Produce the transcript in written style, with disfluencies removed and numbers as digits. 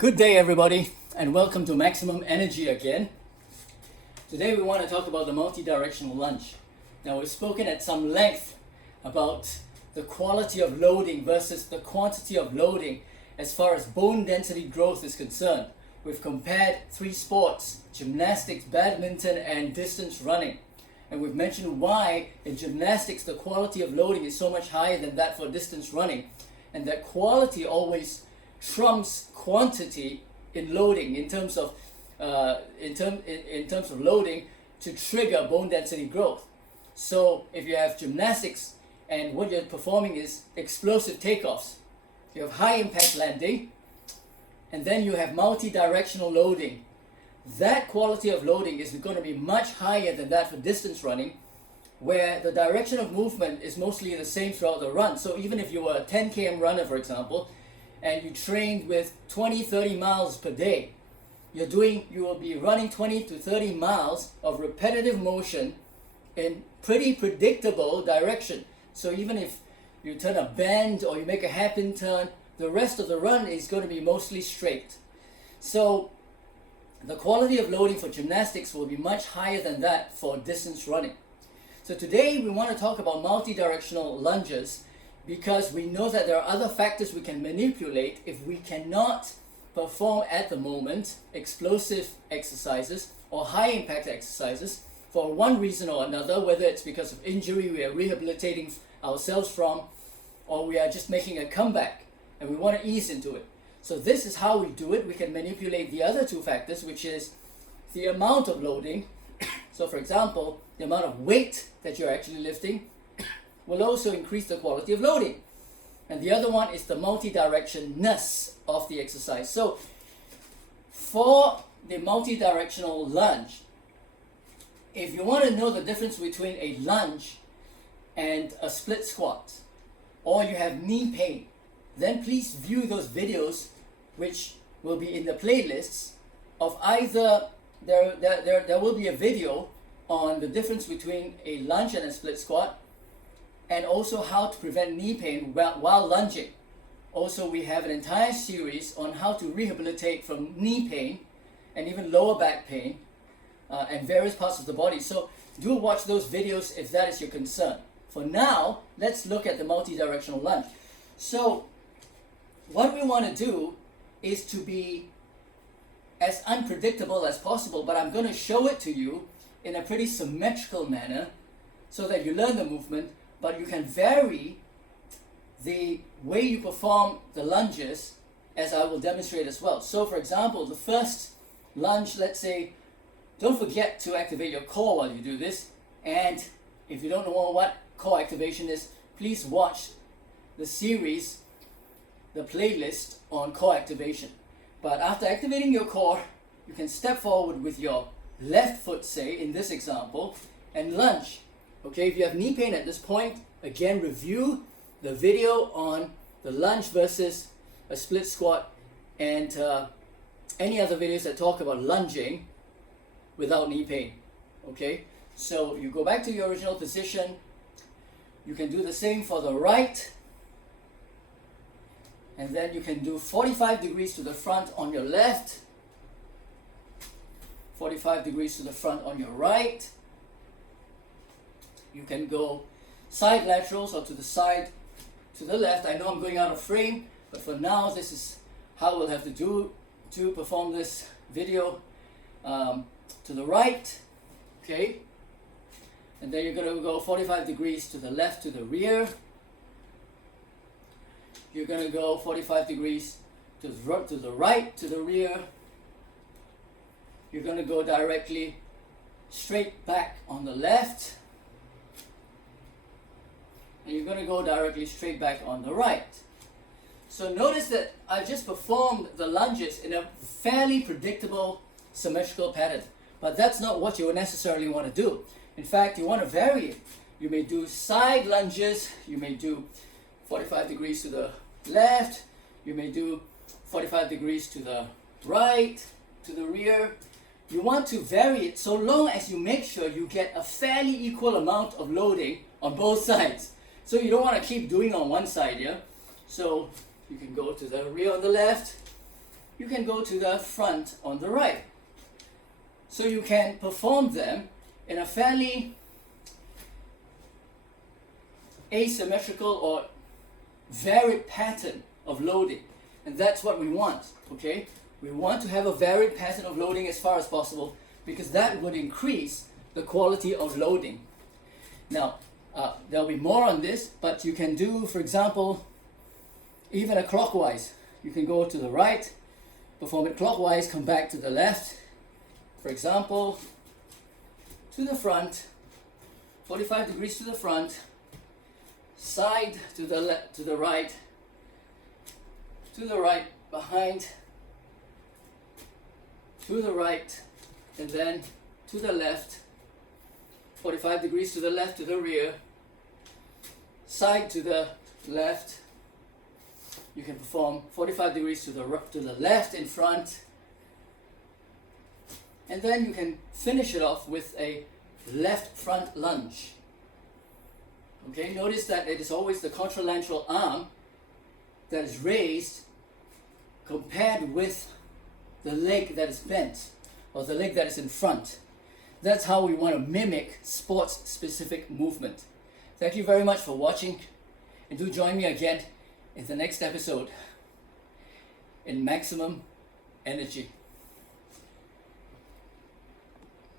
Good day, everybody, and welcome to Maximum Energy again. Today we want to talk about the multi-directional lunge. Now, we've spoken at some length about the quality of loading versus the quantity of loading as far as bone density growth is concerned. We've compared three sports: gymnastics, badminton, and distance running. And we've mentioned why in gymnastics the quality of loading is so much higher than that for distance running, and that quality always trumps quantity in loading in terms of loading to trigger bone density growth. So if you have gymnastics and what you're performing is explosive takeoffs, you have high impact landing, and then you have multi-directional loading. That quality of loading is going to be much higher than that for distance running, where the direction of movement is mostly the same throughout the run. So even if you were a 10 km runner, for example, and you trained with 20-30 miles per day, you will be running 20 to 30 miles of repetitive motion in pretty predictable direction. So even if you turn a bend or you make a hairpin turn, the rest of the run is going to be mostly straight. So the quality of loading for gymnastics will be much higher than that for distance running. So today we want to talk about multi-directional lunges, because we know that there are other factors we can manipulate if we cannot perform at the moment explosive exercises or high impact exercises for one reason or another, whether it's because of injury we are rehabilitating ourselves from, or we are just making a comeback and we want to ease into it. So this is how we do it. We can manipulate the other two factors, which is the amount of loading. So for example, the amount of weight that you're actually lifting will also increase the quality of loading. And the other one is the multi-directionness of the exercise. So for the multi-directional lunge, if you want to know the difference between a lunge and a split squat, or you have knee pain, then please view those videos which will be in the playlists of either there will be a video on the difference between a lunge and a split squat, and also how to prevent knee pain while lunging. Also, we have an entire series on how to rehabilitate from knee pain and even lower back pain and various parts of the body. So do watch those videos if that is your concern. For now, let's look at the multi-directional lunge. So what we want to do is to be as unpredictable as possible, but I'm going to show it to you in a pretty symmetrical manner so that you learn the movement, but you can vary the way you perform the lunges as I will demonstrate as well. So for example, the first lunge, let's say, don't forget to activate your core while you do this. And if you don't know what core activation is, please watch the series, the playlist on core activation. But after activating your core, you can step forward with your left foot, say, in this example, and lunge. Okay, if you have knee pain at this point, again, review the video on the lunge versus a split squat and any other videos that talk about lunging without knee pain. Okay, so you go back to your original position. You can do the same for the right, and then you can do 45 degrees to the front on your left, 45 degrees to the front on your right. You can go side laterals or to the side, to the left. I know I'm going out of frame, but for now, this is how we'll have to do to perform this video. To the right, okay? And then you're going to go 45 degrees to the left, to the rear. You're going to go 45 degrees to the right, to the rear. You're going to go directly straight back on the left. And you're going to go directly straight back on the right. So notice that I just performed the lunges in a fairly predictable symmetrical pattern. But that's not what you necessarily want to do. In fact, you want to vary it. You may do side lunges. You may do 45 degrees to the left. You may do 45 degrees to the right, to the rear. You want to vary it so long as you make sure you get a fairly equal amount of loading on both sides. So you don't want to keep doing on one side, yeah? So you can go to the rear on the left, you can go to the front on the right. So you can perform them in a fairly asymmetrical or varied pattern of loading. And that's what we want, okay? We want to have a varied pattern of loading as far as possible, because that would increase the quality of loading. Now, there'll be more on this, but you can do, for example, even a clockwise. You can go to the right, perform it clockwise, come back to the left. For example, to the front, 45 degrees to the front, side to the right, behind, to the right, and then to the left, 45 degrees to the left, to the rear, side to the left. You can perform 45 degrees to the left in front, and then you can finish it off with a left front lunge. Okay, notice that it is always the contralateral arm that is raised compared with the leg that is bent, or the leg that is in front. That's how we want to mimic sports-specific movement. Thank you very much for watching, and do join me again in the next episode in Maximum Energy.